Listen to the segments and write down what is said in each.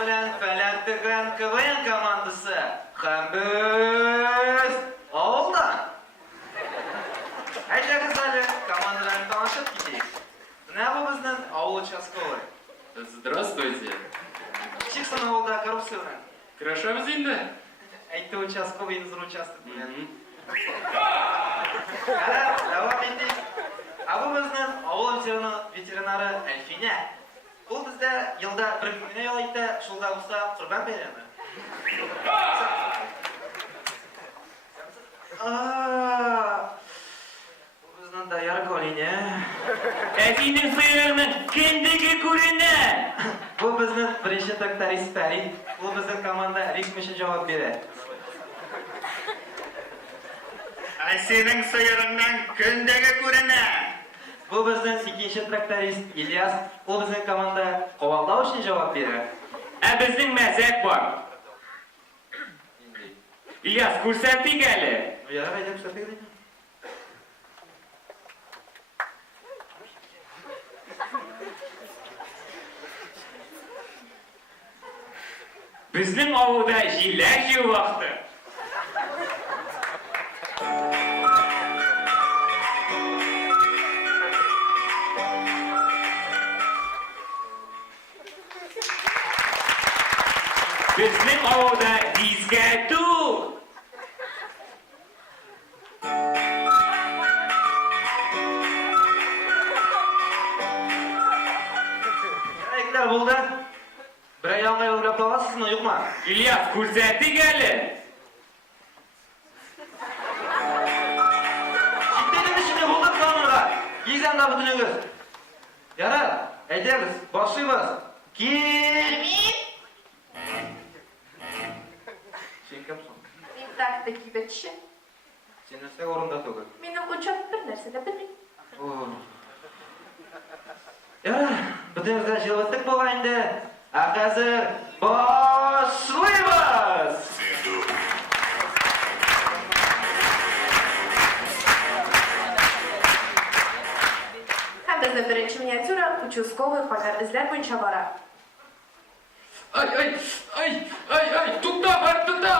bilen Felatlıgan KVN komandası. Hem biz avuldan. Haydi kızlar, komandalarını tanışıp gideyiz. Ne bu bizden avul участковый? Здравствуйте. Çıksın avulda korrupsiyonu. Кырашабыз инде. Әйтті участковый инзір участок. Мгм. Devam ettik. Bu bizden avul ветеринары Әлфине. Бұл бізде yılda bir күніне ялайды, шулда ұста құрбан беремі. Бұл бізден de yargı olayını. Әтінің сыйырының кендегі көріне. Бұл бізден бірінші тракторист Пәрин. Бұл бізден команда ритмішін жауап береді. Senin sıyırından kündege kurene. Bu bizden ikinci traktorist İlyas. O bizim komanda kovaldağı için cevap verir. Біздің мәзәк бар. İlyas, көрсәтtik әлі. Yarar ayda gösterdik değil mi? Біздің ауылда жиләк жеу вақты. Біздің ауылда дискәту. Ekler buldu. Bir ayağına yollayıp kalasınız mı yok mu? İlyas, көрсәтtik әлі. Ciddenin içinde bulduk kanunlar. Giyzen de bütününgüz. Yarar. Ederiz. Başlıyoruz. Git. Sen kimsin? Мен тактики бетші. Sen нәрсе орында түгіл. Менің ұчап бір нәрсе де білмеймін. Yarar. Bütünüzden жылбеттік болғайынды. Қазір başlıyoruz. Һәм безнең беренче миниатюра участковый хәлләр эзләр буенча бара. Ай, тукта, бар, тукта.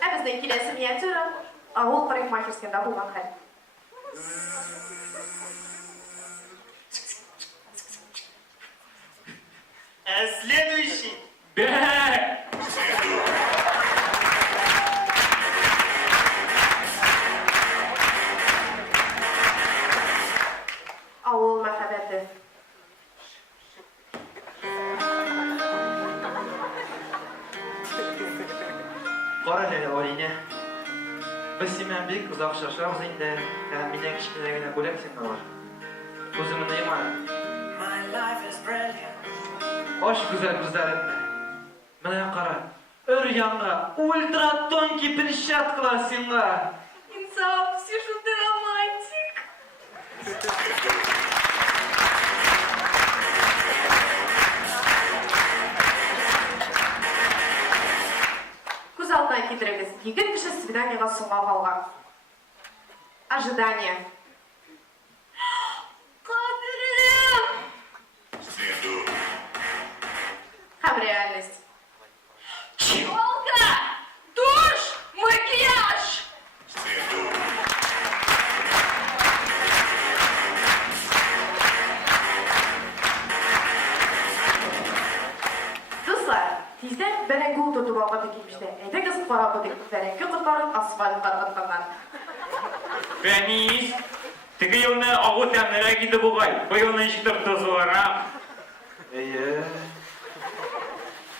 Ә безнең киләсе миниатюра авыл парикмахерскийда булган хәл. Следующий. Бәк. Авыл мәхәббәте. Qara әле Алине. Biz синен бик узак шашабыз инде. Һәм миннән кечкенә генә бүләксең бар. Күземне йома. Аш güzel күзләреңне. Менә кара. Өр-янга ультра тонкий перчаткалар сиңа. Инсаф, сижу ты романтик. Күз алдына китерегез. Егет кеше свиданиягә суңа калган. Ожидание. Кадерим! Һәм реальность. Челка! Душ! Макияж! Дуслар, тиздән бәрәңге утыртып алга текимеште. Әйдәгез карап бик бәрәңге котларын асфальтка кыргытканнар. Фәнис, теге елны авыл тәмнәрәк иде бугай. Быел ничектер тозлырак.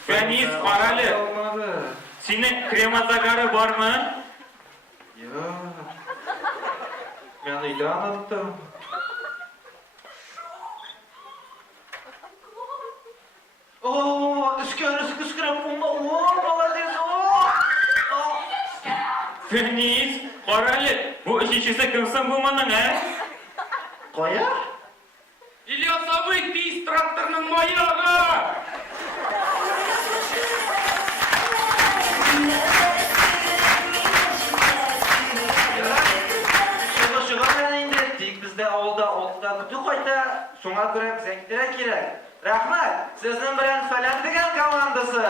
Фәнис, кара әле. Синең крема загары бармы? Мен өйдә оныттым. Үскәреп булма. Молодец. Фәнис, кара әле. Бу өченчесе кемсең булманың, ә? Кая? Ильяс абый, пис тракторның маягы. Яра, авылда отта көтү кайта, шуңа күрә безгә китәргә кирәк. Рәхмәт, сезнең белән Фәлән дигән командасы.